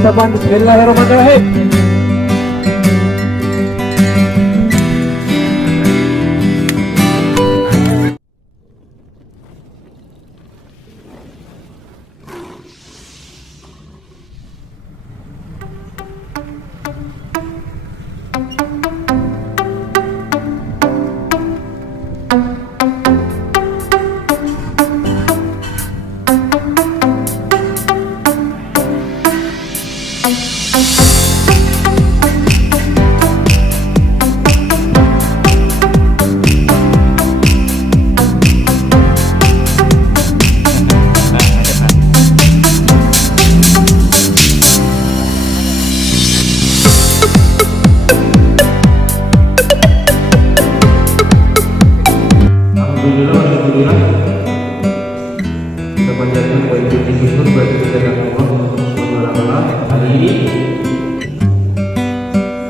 ucapan Bismillahirrahmanirrahim. Alhamdulillah kita panjatkan baik puji syukur bagi kehadirat Allah Subhanahu wa taala. Hari ini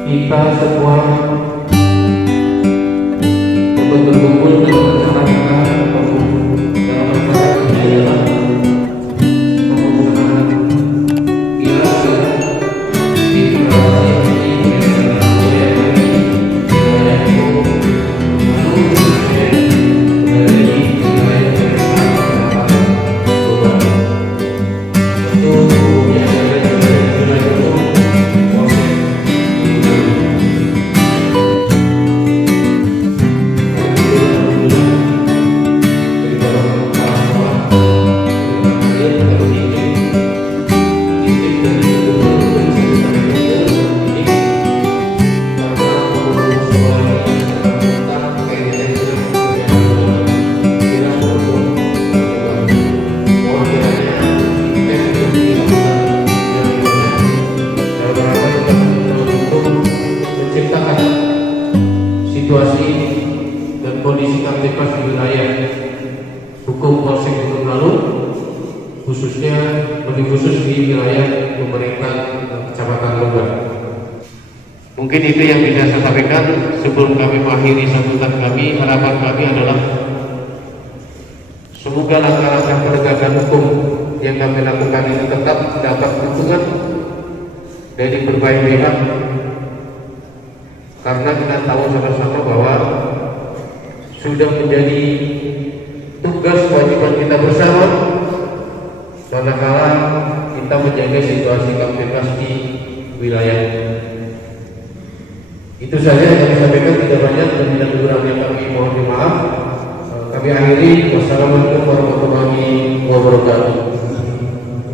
kita semua berkumpul dalam acara kita dalam acara kegiatan pembukaan kira-kira di situasi dan kondisi kamtipmas di wilayah hukum Polsek Gunung Lalu, khususnya lebih khusus di wilayah pemerintah Kecamatan Longgar. Mungkin itu yang bisa saya sampaikan sebelum kami mengakhiri sambutan kami. Harapan kami adalah semoga langkah-langkah penegakan hukum yang kami lakukan ini tetap dapat dukungan dari berbagai pihak. Karena kita tahu sama-sama bahwa sudah menjadi tugas kewajiban kita bersama manakala kita menjaga situasi kamtipmas di wilayah. Itu saja yang kami sampaikan, tidak banyak dan tidak kurangnya kami mohon maaf. Kami akhiri. Wassalamualaikum warahmatullahi wabarakatuh.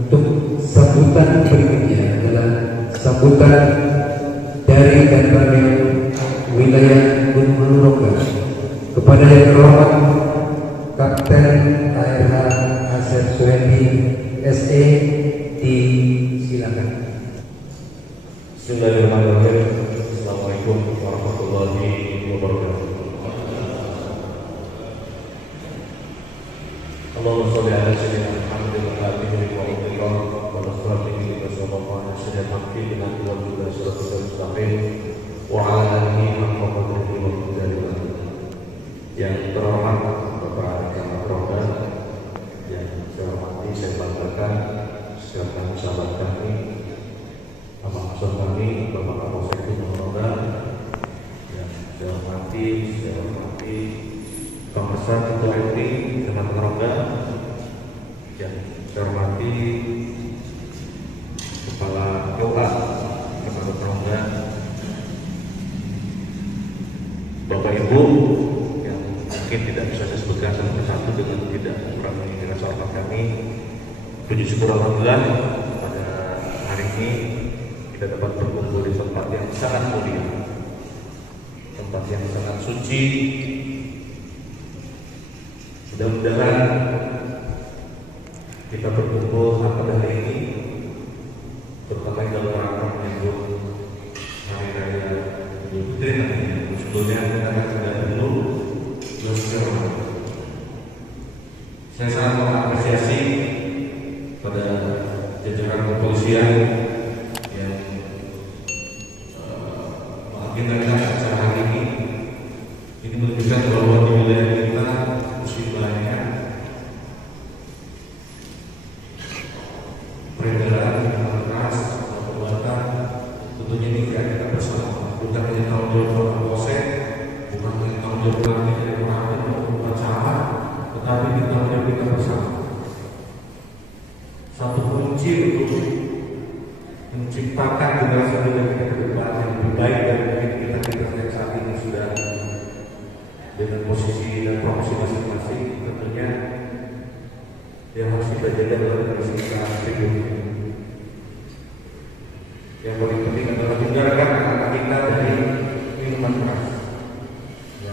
Untuk sambutan berikutnya adalah sambutan dari Danramil wilayah Gunung Longgar kepada yang terhormat Kapten KRH Asep Suhendi SE, disilakan. Bismillahirrahmanirrahim. Assalamualaikum warahmatullahi wabarakatuh. Allahumma sholli ala sayyidina Muhammadin wa ala alihi wa sahbihi wa sallam wa sallallahu alaihi wa sallam. Yang terhormat Bapak Camat Rongga, yang saya hormati, saya banggakan serta sahabat kami, Bapak Asuh kami, Bapak Kapolsek Gunung Longgar, yang saya hormati Pembesar Ketua RT Kecamatan Rongga, yang saya hormati Kepala Yoga Kecamatan Rongga, Bapak Ibu yang mungkin tidak bisa saya sebutkan satu persatu dengan tidak kurang menginginkan hormat kami. Puji syukur alhamdulillah pada hari ini kita dapat berkumpul di tempat yang sangat mulia, tempat yang sangat suci. Mudah-mudahan kita berkumpul pada hari ini terutama dalam rangka menyambut hari raya Idul Fitri nantinya. Sebelumnya kita akan sudah dulu saya sangat mengapresiasi pada jajaran kepolisian yang mengagendakan acara hari ini. Ini menunjukkan bahwa di wilayah kita musibahnya peredaran minuman keras tanggung jawab Kapolsek, bukan lagi tanggung jawab lagi dari Koramil maupun upacara, tetapi kita tanggung kita bersama. Satu kunci untuk menciptakan generasi muda kita ke depan yang lebih baik dari kita yang saat ini sudah dengan posisi dan profesi masing-masing, tentunya yang harus kita jaga adalah generasi kita berikutnya. Yang paling penting adalah hindarkan anak-anak kita dari minuman keras. Ya.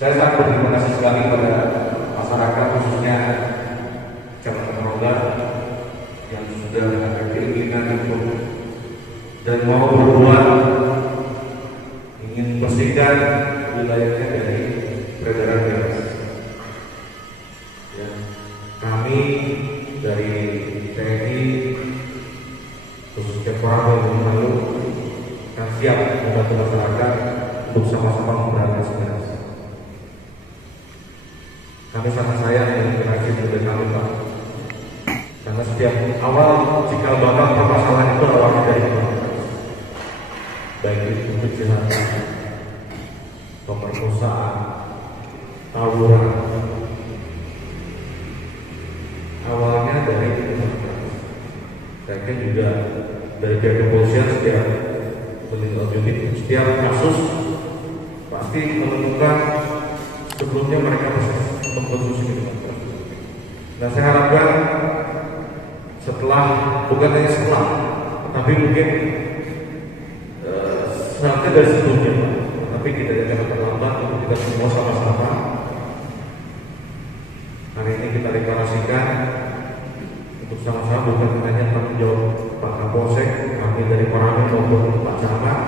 Saya sangat berterima kasih sekali pada masyarakat, khususnya cabang Rongga yang sudah ada keinginan untuk dan mau berbuat ingin bersihkan wilayahnya dari peredaran bebas. Ya. Kami dari TNI khususnya Koramil yang lalu akan siap membantu masyarakat untuk sama-sama memberantas bebas. Kami sangat sayang dengan generasi muda kami, Pak. Karena setiap awal cikal bakal permasalahan itu awalnya dari komunitas, baik itu kejahatan, pemerkosaan, tawuran, awalnya dari komunitas. Saya kira juga dari pihak kepolisian setiap menindaklanjuti setiap kasus pasti menemukan sebelumnya mereka mengkonsumsi minuman keras. Nah, saya harapkan setelah, bukan hanya setelah, tapi mungkin seharusnya dari sebelumnya, Pak. Tapi kita jangan terlambat untuk kita semua sama-sama. Hari ini kita deklarasikan untuk sama-sama, bukan hanya tanggung jawab Pak Kapolsek, kami dari Koramil maupun Pak Camat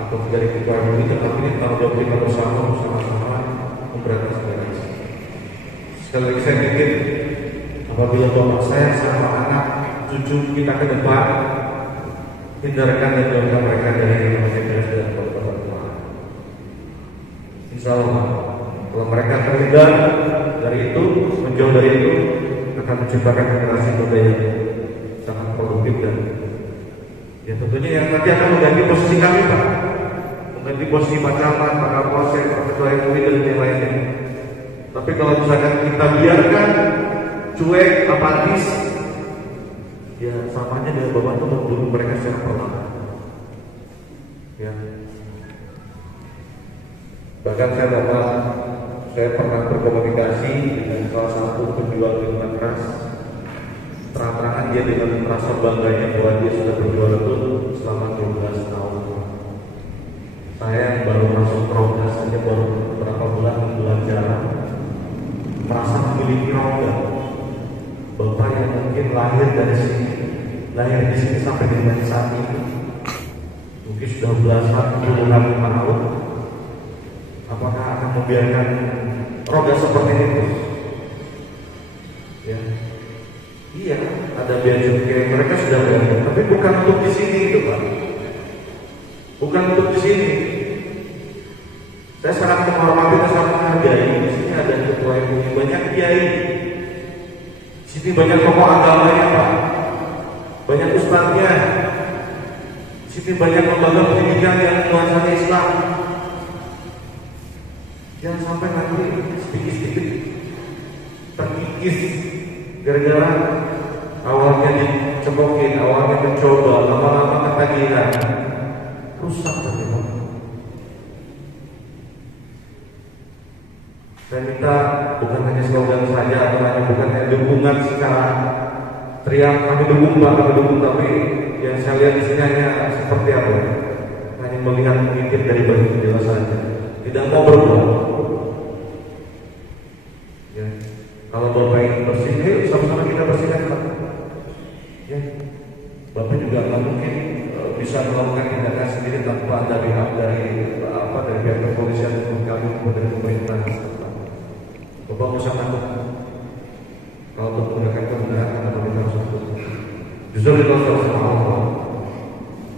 atau dari Ketua RW, tetapi ini tanggung jawab kita bersama untuk sama-sama memberantas bebas. Sekali lagi saya pikir apabila bapak saya sama anak cucu kita ke depan, hindarkan dan jauhkan mereka dari namanya keras dan perbuatan kemarin. Insya Allah, kalau mereka terhindar dari itu, menjauh dari itu, akan menciptakan generasi muda yang sangat produktif dan ya tentunya yang nanti akan mengganti posisi kami, Pak, mengganti posisi Pak Camat, Pak Kapolsek, Pak Ketua RW dan yang lainnya. Tapi kalau misalkan kita biarkan cuek, apatis, ya samanya dengan bapak itu membunuh mereka secara perlahan. Ya. Bahkan saya pernah berkomunikasi dengan salah satu penjual minuman keras. Terang-terangan dia dengan merasa bangganya bahwa dia sudah berjual itu selama 12 tahun. Saya yang baru masuk Rongga saja baru beberapa bulan jarang merasa memiliki Rongga. Bapak yang mungkin lahir di sini sampai dengan saat ini, mungkin sudah belasan puluhan tahun, apakah akan membiarkan Rongga seperti itu? Ya, iya, ada biaya cukai, mereka sudah bayar, tapi bukan untuk di sini itu, Pak. Bukan untuk di sini. Saya sangat menghormati dan sangat menghargai. Di sini ada ketua MUI, banyak kiai. Di sini banyak tokoh agamanya, Pak. Banyak ustadznya. Di sini banyak lembaga pendidikan yang nuansanya Islam. Jangan sampai nanti sedikit-sedikit terkikis gara-gara awalnya dicepokin, awalnya mencoba, lama-lama ketagihan, rusak tadi, Pak. Saya minta bukan hanya slogan saja atau bukan hanya dukungan secara teriak kami dukung Pak, kami dukung, tapi yang saya lihat di sini hanya seperti apa? Hanya melihat mengintip dari balik jendela saja, tidak mau berbuat. Ya. Kalau Bapak ingin bersih, ayo sama-sama kita bersihkan, Pak. Ya. Bapak juga nggak mungkin bisa melakukan tindakan sendiri tanpa dari pihak kepolisian maupun kami dari pemerintah. Bapak nggak usah takut. Kalau untuk menggunakan kebenaran, Bapak harus takut. Justru kita harus sama Allah.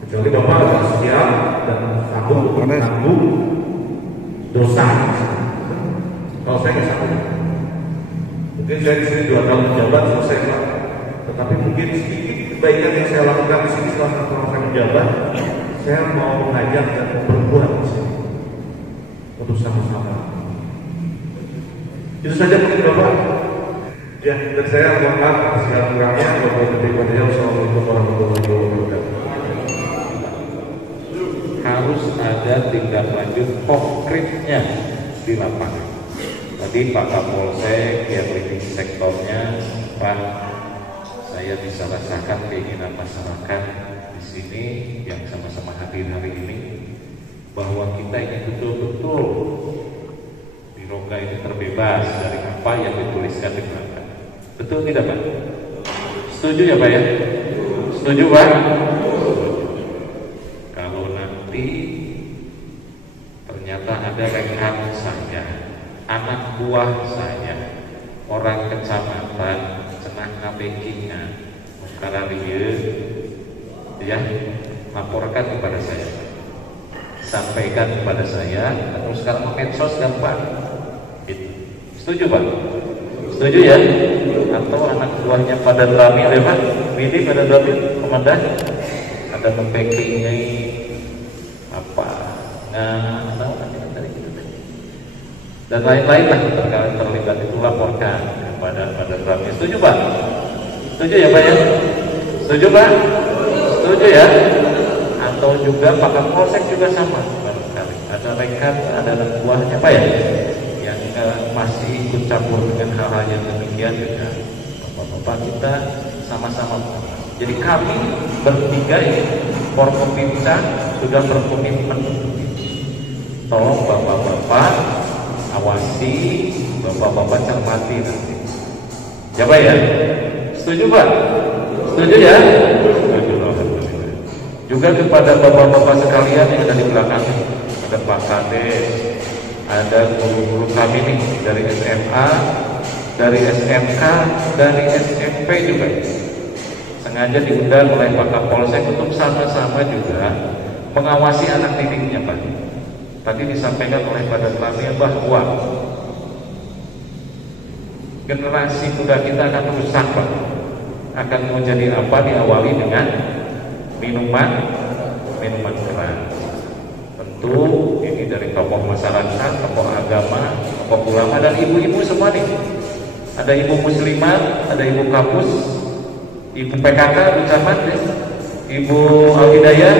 Kecuali Bapak harus siap dan sanggup untuk menanggung dosa. Kalau saya nggak sanggup, mungkin saya di sini 2 tahun menjabat selesai, Pak. Tetapi mungkin sedikit kebaikan yang saya lakukan di sini setelah saya menjabat, saya mau mengajak dan berbuat di sini. untuk sama-sama. Itu saja mungkin Bapak. Ya, dari saya mohon maaf segala kurangnya. Wassalamualaikum warahmatullahi wabarakatuh. Harus ada tindak lanjut konkretnya di lapangan. Tadi Pak Kapolsek yang leading sektornya, Pak, saya bisa rasakan keinginan masyarakat di sini yang sama-sama hadir hari ini, bahwa kita ini betul-betul di Rongga ini terbebas dari apa yang dituliskan di belakang. Betul tidak Pak? Setuju ya Pak ya? Setuju Pak? Kalau nanti ternyata ada rekan saya, anak buah saya, orang kecamatan cenah ngabekinga Kararieu, ya, laporkan kepada saya, sampaikan kepada saya, atau sekarang medsos kan Pak? Setuju Pak? Setuju ya? Atau anak buahnya pada Rami, ya Pak? Widi pada Rami, komandan, ada membekingnya apa? Dan lain-lain lah terlibat itu laporkan kepada Rami. Setuju Pak? Setuju ya Pak ya? Setuju Pak? Setuju ya? Atau juga Pak Kapolsek juga sama barangkali. Ada rekan, ada anak buahnya Pak ya? Yang masih ikut campur dengan hal-hal yang demikian juga. Bapak-bapak kita sama-sama. Jadi kami bertiga ini, Forkopimda sudah berkomitmen. Tolong bapak-bapak awasi, bapak-bapak cermati nanti. Ya Pak ya? Setuju Pak? Setuju ya? Setuju. Juga kepada bapak-bapak sekalian yang ada di belakang, ada Pak Kades, ada guru-guru kami nih dari SMA, dari SMK, dari SMP juga. Sengaja diundang oleh Pak Kapolsek untuk sama-sama juga mengawasi anak didiknya Pak. Tadi disampaikan oleh Pak Danlamia bahwa generasi muda kita akan rusak Pak. Akan menjadi apa, diawali dengan minuman keras. Tentu ini dari tokoh masyarakat, tokoh agama, tokoh ulama, dan ibu-ibu semua nih. Ada ibu muslimat, ada ibu kampus, ibu PKK, ibu camat, ibu Al-Hidayah,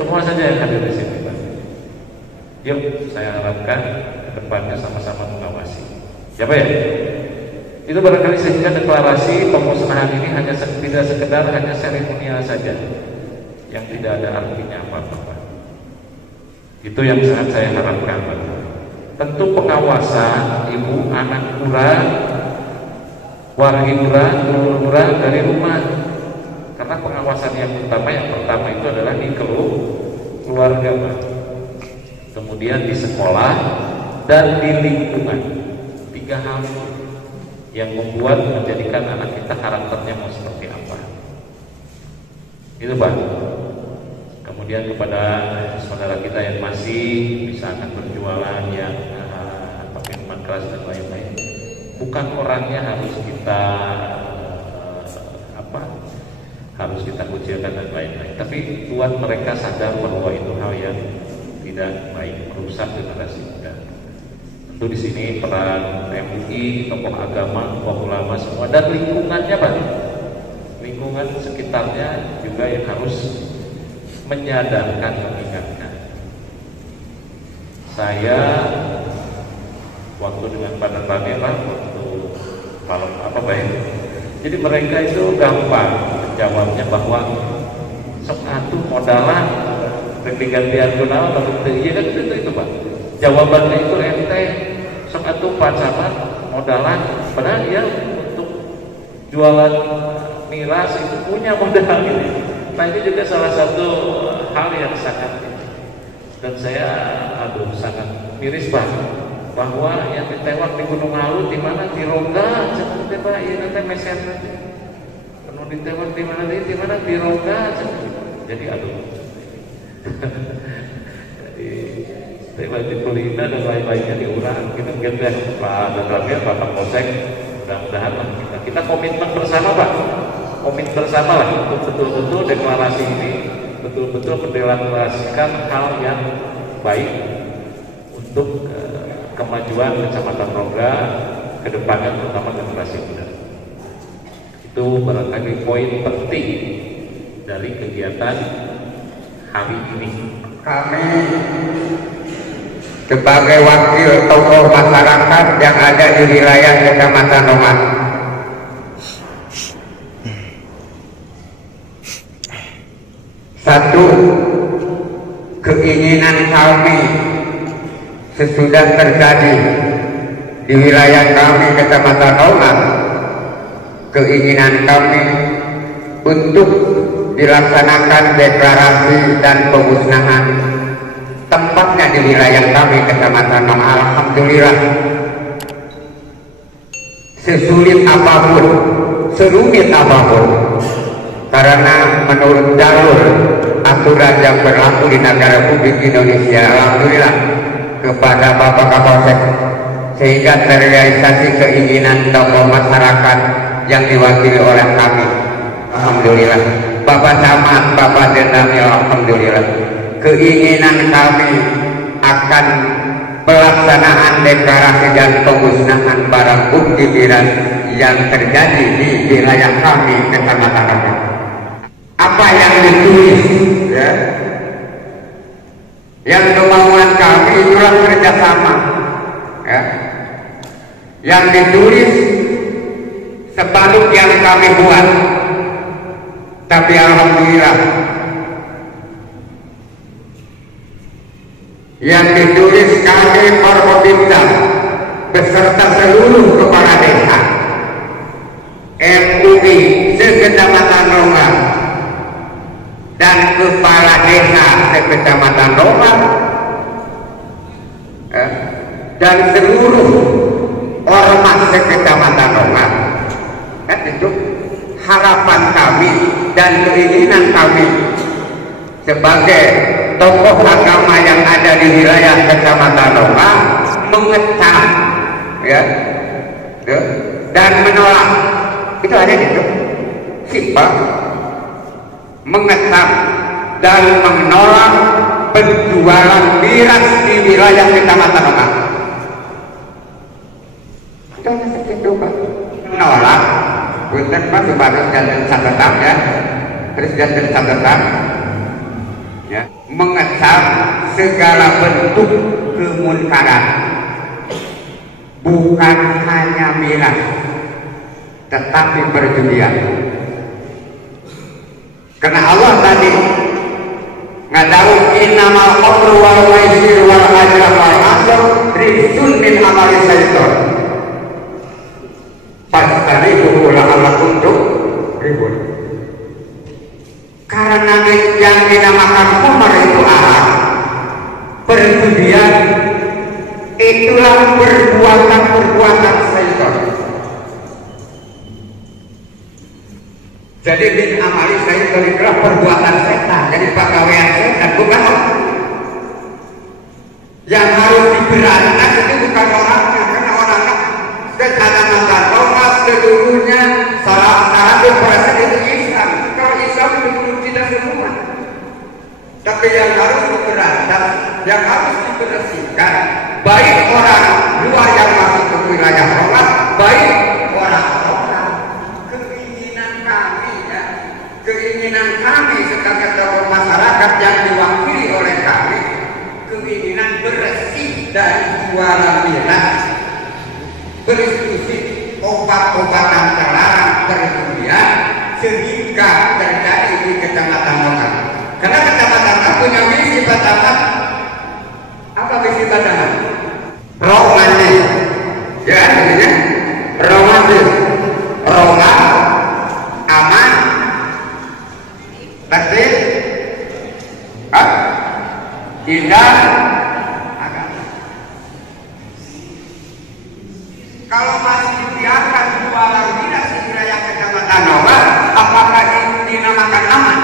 semua saja yang hadir di sini. Yuk, saya harapkan ke depannya sama-sama mengawasi. Ya Pak ya? Itu barangkali sehingga deklarasi pemusnahan ini tidak sekedar hanya seremonial saja, yang tidak ada artinya apa-apa. Itu yang sangat saya harapkan Pak. Tentu pengawasan ibu, anak pura, wargi pura dari rumah. Karena pengawasan yang pertama itu adalah di keluarga Pak. Kemudian di sekolah dan di lingkungan. 3 hal yang membuat menjadikan anak kita karakternya mau seperti apa. Itu Pak. Kemudian kepada saudara kita yang masih misalkan berjualan yang pakai minuman keras dan lain-lain, bukan orangnya harus kita harus kita kucilkan dan lain-lain, tapi buat mereka sadar bahwa itu hal yang tidak baik, merusak generasi muda. Tentu di sini peran MUI, tokoh agama, tokoh ulama semua, dan lingkungannya Pak. Lingkungan sekitarnya juga yang harus menyadarkan, mengingatkan. Saya waktu dengan Pak Danlamia Pak, waktu kalau apa baik. Jadi mereka itu gampang menjawabnya bahwa sok atuh modalan gantian kunaon iya kan itu Pak. Jawabannya itu ente, sok atuh pacaman modalan, padahal dia untuk jualan miras itu punya modal ini. Nah ini juga salah satu hal yang sangat, dan saya sangat miris Pak, bahwa yang ditewak di Gunung Halu di mana, di Rongga, seperti Pak, ini nanti mesen penuh ditewak di mana di Rongga, jadi jadi tewak di Kulina dan lain-lainnya diurang. Kita mungkin Pak Danlamia, Pak Kapolsek, mudah-mudahan lah kita komitmen bersama Pak. Komit bersama lah untuk betul-betul deklarasi ini betul-betul mendeklarasikan hal yang baik untuk kemajuan Kecamatan Rongga ke depannya, terutama generasi muda. Itu barangkali poin penting dari kegiatan hari ini. Kami sebagai wakil tokoh masyarakat yang ada di wilayah Kecamatan Rongga, satu keinginan kami sesudah terjadi di wilayah kami Kecamatan Rongga, keinginan kami untuk dilaksanakan deklarasi dan pemusnahan tempatnya di wilayah kami Kecamatan Rongga. Alhamdulillah, sesulit apapun, serumit apapun, karena menurut jalur aturan yang berlaku di negara Republik Indonesia, alhamdulillah kepada Bapak Kapolsek, sehingga terrealisasi keinginan tokoh masyarakat yang diwakili oleh kami. Alhamdulillah, Bapak Camat, Bapak Denamil, alhamdulillah, keinginan kami akan pelaksanaan deklarasi dan pemusnahan barang bukti miras yang terjadi di wilayah kami Kecamatan Rongga. Apa yang ditulis, ya, yang kemauan kami itulah kerjasama, ya. Yang ditulis sebalik yang kami buat, tapi alhamdulillah yang ditulis kami Forkopimda beserta seluruh kepala desa MUI se-Kecamatan Rongga dan kepala desa se-Kecamatan Rongga, dan seluruh ormas se-Kecamatan Rongga. Itu harapan kami dan keinginan kami sebagai tokoh agama yang ada di wilayah Kecamatan Rongga mengecam, ya, dan menolak. Itu ada gitu, simpel, mengecam dan menolak penjualan miras di wilayah Kecamatan Rongga. Itu hanya segitu, Pak. Menolak, bukan Pak, sebagai jantan catatan, ya, terus jantan catatan, ya, mengecam segala bentuk kemunkaran, bukan hanya miras, tetapi perjudian. Karena Allah tadi ngadawu innamal khamru wal maisir wal ajra wal ansab rijsun min amali syaitan fastaribuhu la'allakum tuflihun. Karena yang dinamakan khamr itu perjudian, itulah perbuatan syaitan. Jadi min amali syaitan itulah perbuatan setan, jadi pegawaian setan, bukan yang harus diberantas itu bukan orangnya, karena orangnya Kecamatan Rongga seluruhnya salah 100% itu Islam. Kalau Islam itu belum kita semua, tapi yang harus diberantas, yang harus dibersihkan, baik orang luar yang masuk ke wilayah Rongga, baik orang Rongga. Keinginan kami sebagai tokoh masyarakat yang diwakili oleh kami, keinginan bersih dari jualan miras, berdiskusi obat-obatan terlarang, perjudian, sehingga terjadi di Kecamatan Rongga. Karena Kecamatan Rongga punya misi pertama. Apa misi pertama? Romantis, ya, artinya romantis, Rongga aman, bersih, indah, agama. Kalau masih dibiarkan jualan miras di wilayah Kecamatan Rongga, apakah itu dinamakan aman?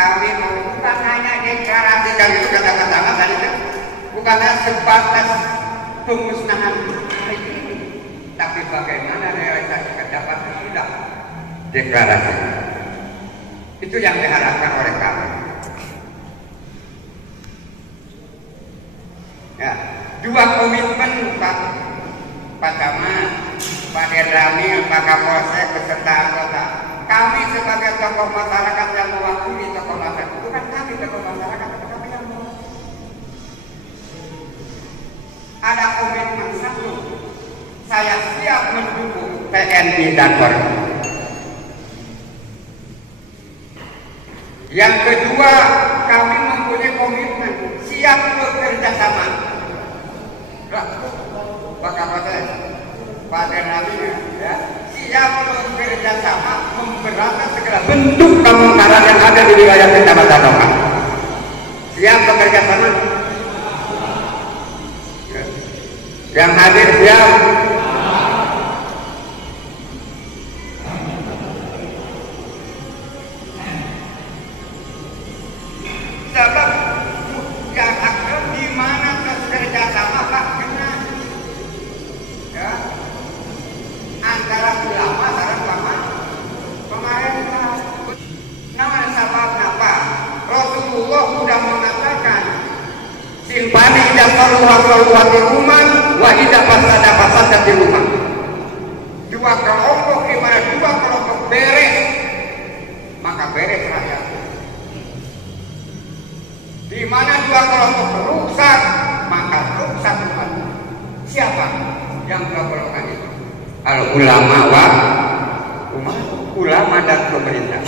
kami bukan hanya deklarasi dan itu kata-kata tadi kan, bukan hanya sebatas pemusnahan ini, tapi bagaimana realisasi dapat sudah deklarasi. Itu yang diharapkan oleh kami. Ya, dua komitmen Pak Camat, Pak Derlamil, Pak Kapolsek beserta anggota. Kami sebagai tokoh masyarakat yang mewakili tokoh masyarakat, bukan kami tokoh masyarakat, tapi kami yang mewakili. Ada komitmen satu, saya siap mendukung TNI dan Polri. Yang kedua, kami mempunyai komitmen siap bekerja sama. Pak Kapolsek, Pak Derlamil, ya, siap bekerja sama memberantas segala bentuk kemungkaran yang ada di wilayah Kecamatan Lokal. Siap bekerja sama. Ya. Yang hadir siap. Sebab yang akan di mana bekerja sama Pak kena, ya, antara ulama sareng pemerintah. Nah, sebab apa? Rasulullah sudah mengatakan, simpani jafaru wakil umat, wahidah fasada di rumah. Dua kelompok di mana dua kelompok beres, maka beres rakyat. Di mana dua kelompok rusak, maka rusak umat. Siapa yang dua golongan itu? Al ulama wa umat, ulama dan pemerintah.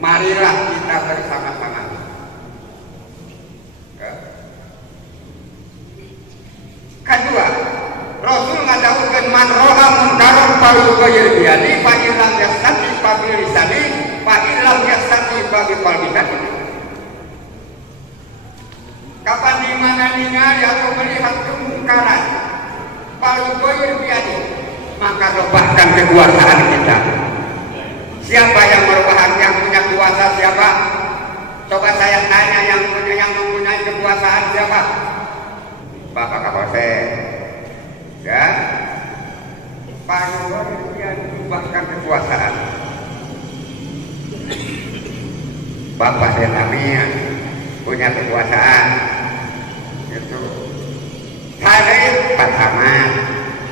Marilah kita bersama-sama. Ya. Kedua, Rasul mengatakan man roha munkaron falyughayyir biyadihi fa in lam yastati fa bi lisanihi fa in lam yastati fa bi qalbihi. Kapan di mana ningali atau melihat kemungkaran, falyughayyir biyadihi, maka rebahkan kekuasaan kita. Siapa yang merupakan yang punya kuasa siapa? Coba saya tanya yang mempunyai kekuasaan siapa? Bapak Kapolsek, ya. Pak yang merubahkan kekuasaan. Bapak Derlamil punya kekuasaan. Itu. Saya Pak Camat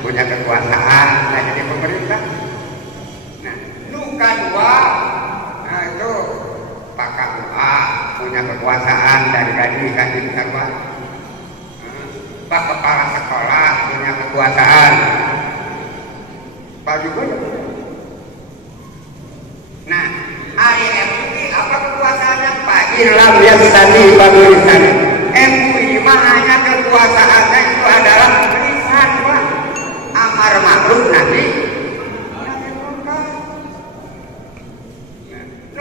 punya kekuasaan. Saya jadi pemerintah. Kedua, nah itu Pak KUA punya kekuasaan dari kaji kedua. Pak Kepala Sekolah punya kekuasaan. Pak juga. Nah, MUI apa kekuasaannya? Pak Ilham Yastani Pak Tulisani. MUI mah hanya kekuasaannya itu adalah lisan Pak. Amar ma'ruf nahi.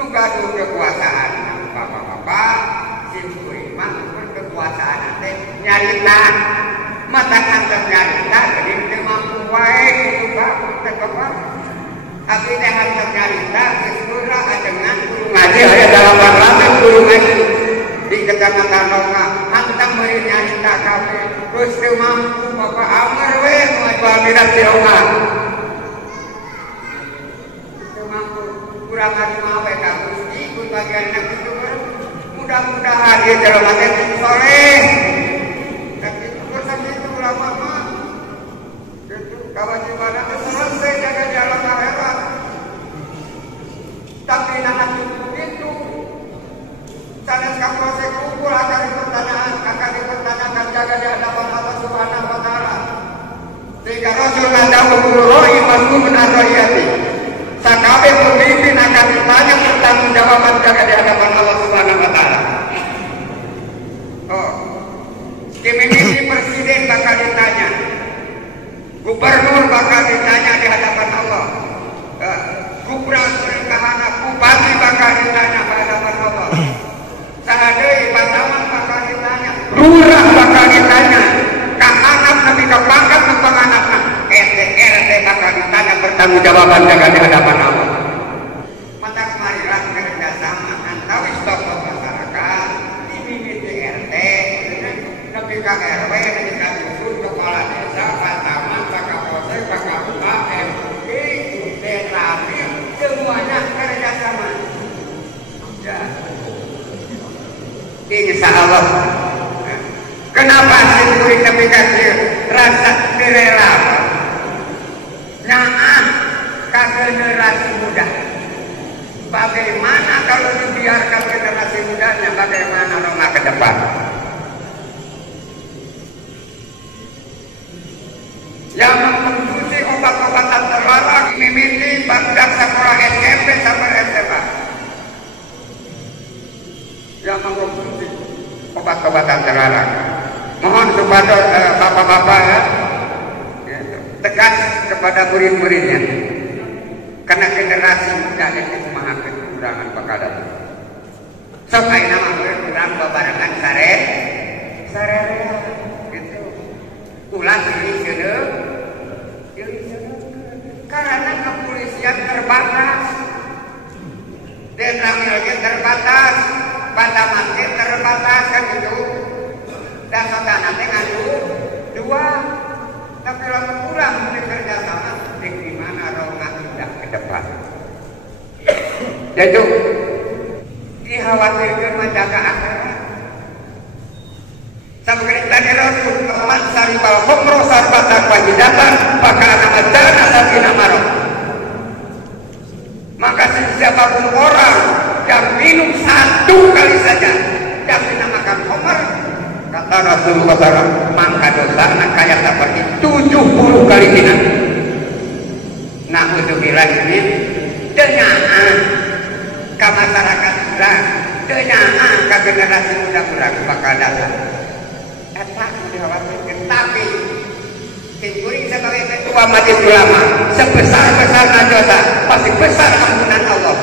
Gaduh kekuasaan bapak-bapak simpu imam kekuasaan nanti nyarita mata kantor nyarita jadi dia mampu baik itu Pak tetap tapi dia kantor nyarita sesudah dengan guru ngaji ada dalam parlamen guru ngaji di Kecamatan Lokal hantam meri nyarita kafe terus dia mampu bapak amar weh mau pamirat sioga kurang mawe kamu ikut bagian yang itu mudah-mudahan dia dalam hati soleh tapi kurang itu ulama mah itu kewajiban selesai jaga jalan akhirat tapi nak itu sanes Kapolsek kumpul akan dipertanyakan jaga di hadapan Allah Subhanahu wa taala sehingga Rasul ada mengurai masuk menarayati sakabe pemimpin akan ditanya pertanggungjawaban jaga di hadapan Allah Subhanahu wa taala. Oh. Dimiliki presiden bakal ditanya. Gubernur bakal ditanya di hadapan Allah. Gubernur kahana bupati bakal ditanya di hadapan Allah. Sahadei pasaman bakal ditanya. Lurah bakal ditanya. Kahanap nabi kepangkat penganapna. RT bakal ditanya pertanggungjawaban jaga di hadapan Allah. tingkat RW, tingkat dusun, kepala desa, Pak Camat, Pak Kapolsek, Pak Kapolsek, MUI, DKP, semuanya kerjasama. Ya. Insya Allah. Kenapa sih murid ketika rasa direla? Nyaah ke generasi muda. Bagaimana kalau dibiarkan generasi mudanya? Bagaimana rumah ke depan? Yang mengkonsumsi obat-obatan terlarang mimiti badak sekolah SMP sampai SMA. Yang mengkonsumsi obat-obatan terlarang. Mohon kepada bapak-bapak ya, tegas kepada murid-muridnya. Karena generasi muda itu maha kekurangan bakalan. Sampai nama murid kurang babarangan sare gitu. Ulah pilih karena kepolisian terbatas, dan ramilnya terbatas, Patamatnya terbatas kan itu. Dan sotana teh ngadu dua, tapi lamun kurang bekerja sama, di mana ronga indah ke depan. Jadi dikhawatirkan menjaga akhirat. Sampai tadi Rasul Muhammad saribal khomro sarbatan wajidatan maka nama jana sabina marok. Maka siapapun orang yang minum satu kali saja yang dinamakan khamr, kata Rasulullah SAW, maka dosanya kayak seperti 70 kali zina. Nah untuk ini dengaan ke masyarakat kurang, dengaan ke generasi muda kurang bakal datang. Tak dikhawatirkan, tapi Kuring sebagai ketua majelis ulama sebesar-besarnya dosa pasti besar ampunan Allah.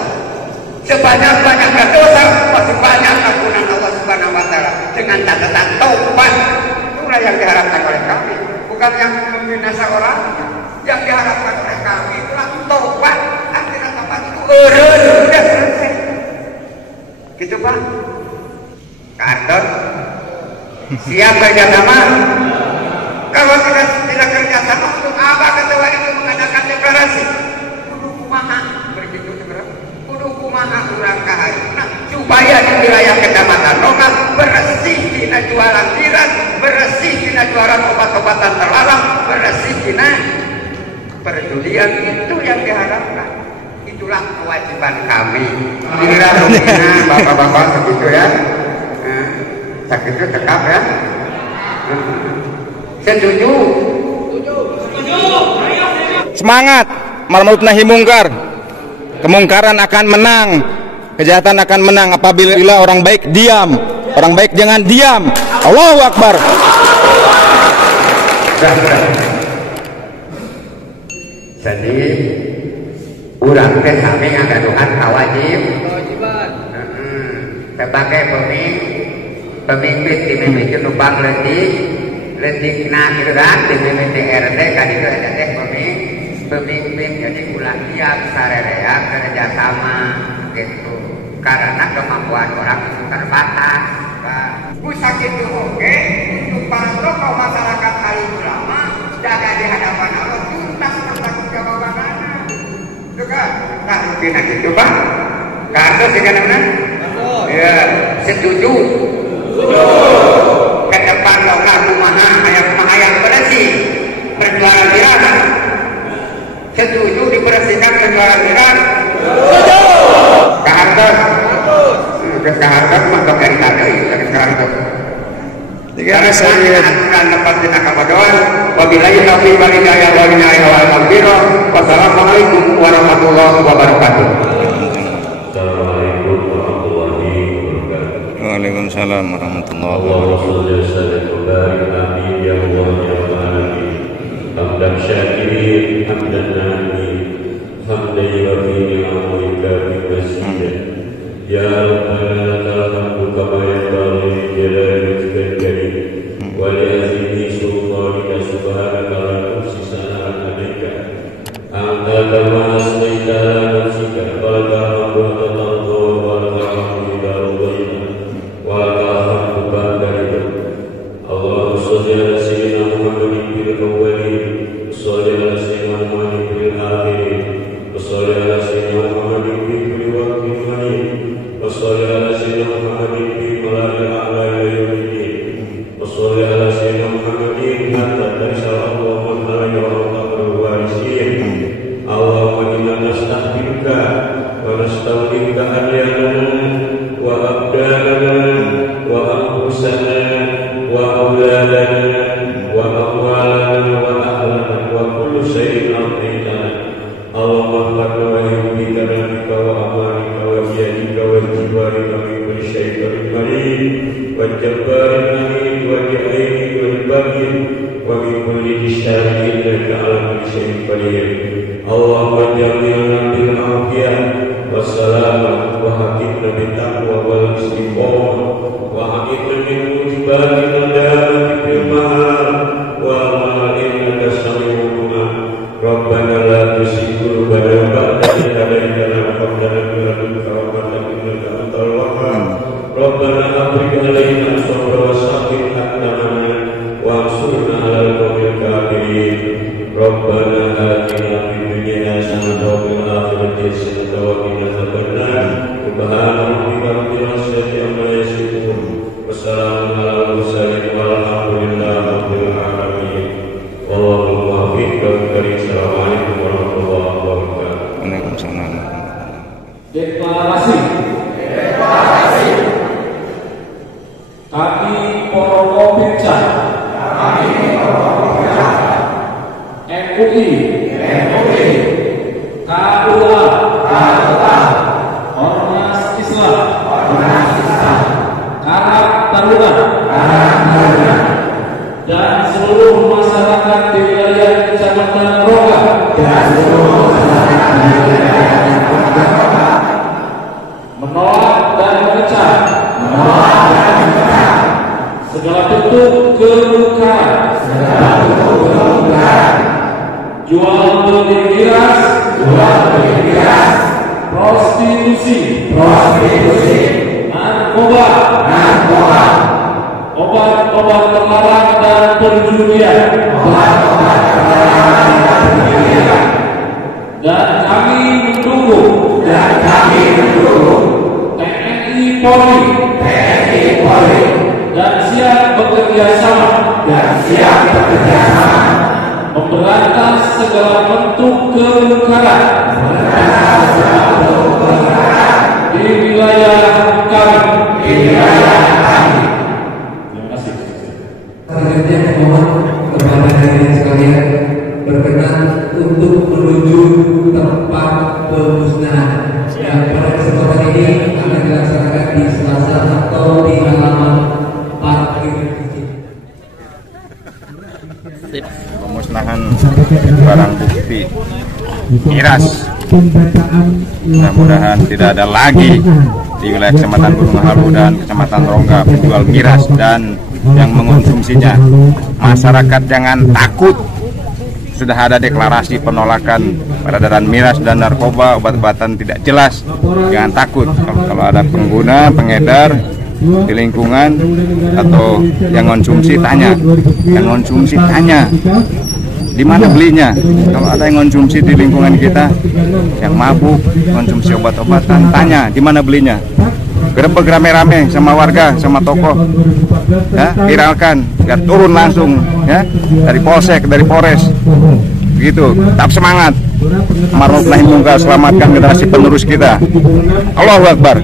Sebanyak-banyaknya dosa pasti banyak ampunan Allah Subhanahu wa taala dengan catatan taubat. Itulah yang diharapkan oleh kami, bukan yang membinasa orang. Yang diharapkan oleh kami itulah taubat. Akhirnya taubat itu sudah selesai. Gitu Pak. Kantor siap kerjasama. Kalau tidak kerjasama untuk apa ketua itu mengadakan deklarasi? Kudu kumaha begitu sebenarnya. Kudu kumaha kurang kahari. Nah, supaya di wilayah Kecamatan Ronga bersih dina jualan miras, bersih dina jualan obat-obatan terlarang, bersih dina perjudian, itu yang diharapkan. Itulah kewajiban kami. Inilah rumina bapak-bapak segitu ya. Sakit itu tetap ya. Setuju. Semangat ma'ruf nahi mungkar. Kemungkaran akan menang, kejahatan akan menang apabila orang baik diam. Orang baik jangan diam. Allahu Akbar. Jadi urang teh sami ngagaduhan kawajib. Sebagai pemimpin di mimiti numpang letikna gitu kan, di mimiti RT kan itu ada teh pemimpin jadi ulah tiap sarerea kerjasama gitu. Karena kemampuan orang itu terbatas. Bisa gitu oke, untuk para tokoh masyarakat alim ulama jaga di hadapan Allah tuntas pertanggungjawaban. Itu kan, nah mungkin gitu Pak. Karena dengan ya setuju. Ke depan lokal kumaha yang bersih berjualan miras. Setuju dibersihkan berjualan miras. Setuju. Ke atas. Ke atas masuk dari tadi dari sekarang. Karena saya akan dapat dina kabadoan. Wabillahi taufiq wal hidayah wal inayah wal maghfirah. Wassalamualaikum warahmatullahi wabarakatuh. Waalaikumsalam warahmatullahi Allah ala sayyidina Muhammadin fi mala'il a'la ila yaumiddin. Wa sholli ala sayyidina Muhammadin hatta tasallallahu alaihi wa sallam warisin. Allahumma inna nasta'firuka wa nasta'udzuka ahyana wa abdana wa anfusana wa auladana wa amwalana wa ahlana wa kullu shay'in a'taytana. Allahumma qadwa bika nabika wa amalika wa biyadika wa jiwarika min kulli shay'in qadim wa jabbarin amin wa bi'aini wa bagin wa min kulli syarrin innaka ala kulli shay'in qadir. Allahumma jami'na bil afiyah wassalam wa hakimna bil taqwa wal istiqamah wa hakimna min mujibatin nadamati bil mahal wa amal innaka sami'un du'a. Rabbana la tuzigh qulubana ba'da idh hadaytana wa hab lana min ladunka rahmatan innaka antal wahhab. Rabbana afrigh 'alaina sabran wa sabbit aqdamana wa ansurna 'alal qawmil kafirin. Rabbana atina fid dunya hasanatan wa fil akhirati hasanatan wa qina adzabannar. Subhana rabbika rabbil izzati amma yasifun. Wassalamun 'alal mursalin walhamdulillahi rabbil alamin. Wallahu muwaffiq ila aqwamit thoriq. Assalamualaikum warahmatullahi wabarakatuh. Waalaikumsalam. Deklarasi. Kami Porokopimca MUI KUA Ormas Islam Karang Taruna dan seluruh masyarakat di wilayah Kecamatan Rongga menolak dan mengecam segala bentuk kemungkaran jual beli miras, prostitusi, narkoba, obat-obat terlarang dan perjudian, dan kami mendukung TNI Polri dan siap bekerja sama memberantas segala bentuk kemungkaran di wilayah kami. Terima kasih. Selanjutnya mohon kepada hadirin sekalian berkenan untuk menuju tempat pemusnahan yang pada kesempatan ini akan dilaksanakan di Selasa atau di halaman parkir. Pemusnahan barang bukti miras mudah-mudahan tidak ada lagi di wilayah Kecamatan Gunung Halu dan Kecamatan Rongga penjual miras dan yang mengonsumsinya. Masyarakat jangan takut, sudah ada deklarasi penolakan peredaran miras dan narkoba, obat-obatan tidak jelas. Jangan takut kalau ada pengguna, pengedar di lingkungan atau yang konsumsi tanya, di mana belinya. Kalau ada yang konsumsi di lingkungan kita yang mabuk, konsumsi obat-obatan, tanya di mana belinya. Gerebek rame-rame sama warga, sama tokoh, ya, viralkan biar turun langsung, ya, dari polsek, dari polres, begitu. Tetap semangat, ma'ruf nahi mungkar, selamatkan generasi penerus kita. Allahu Akbar.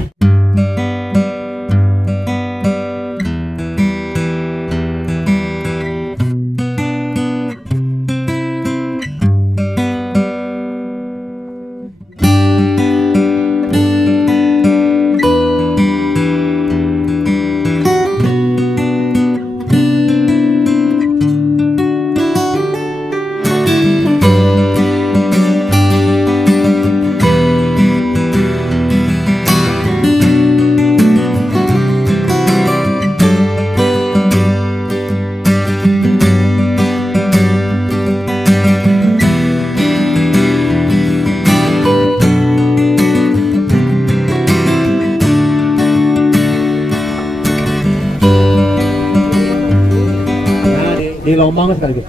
Di Lombang sekaligus.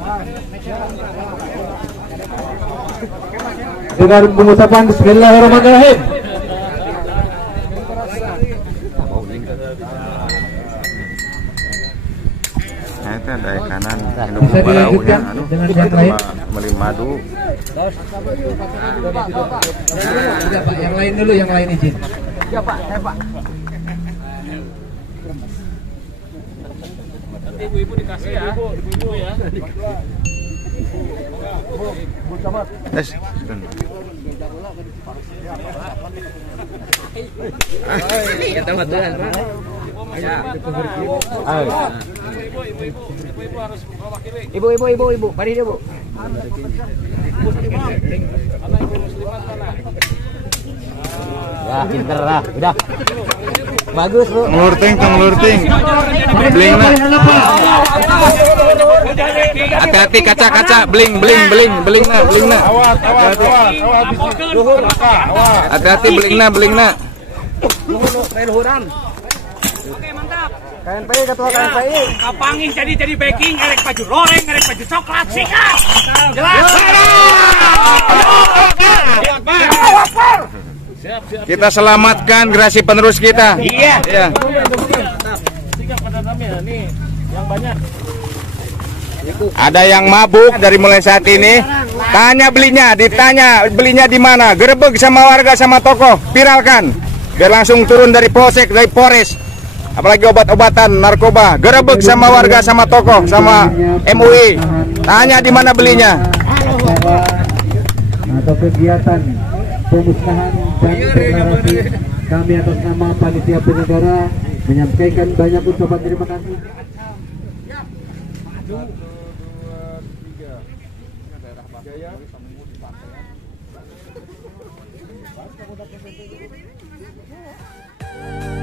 Dengan pengucapan Bismillahirrahmanirrahim. Nah, itu ada kanan minum balaunya anu beli madu. Tidak Pak, yang lain dulu, yang lain izin. Ya Pak, saya Pak. Nanti ibu-ibu dikasih ya. Ibu-ibu ya. Yes. Kita maturan Pak. Ya. Ibu-ibu harus mewakili. Ibu, mari dia Bu. Mana ibu muslimat mana? Ya, pinter lah. Udah. Bagus, Bu. Ngelurting. Blingna. Hati-hati kaca, blingna. Hati-hati blingna. KNPI, ketua KNPI. Kapangih jadi baking, ngerek baju loreng, ngerek baju coklat, sikat. Jelas. Kita selamatkan generasi penerus kita. Iya. Iya. Ada yang mabuk dari mulai saat ini. Ditanya belinya di mana. Gerebek sama warga sama tokoh, viralkan. Biar langsung turun dari polsek, dari Polres. Apalagi obat-obatan narkoba. Gerebek sama warga sama tokoh, sama MUI. Tanya di mana belinya. Atau kegiatan pemusnahan dan deklarasi, kami atas nama panitia penyelenggara menyampaikan banyak ucapan terima kasih. Thank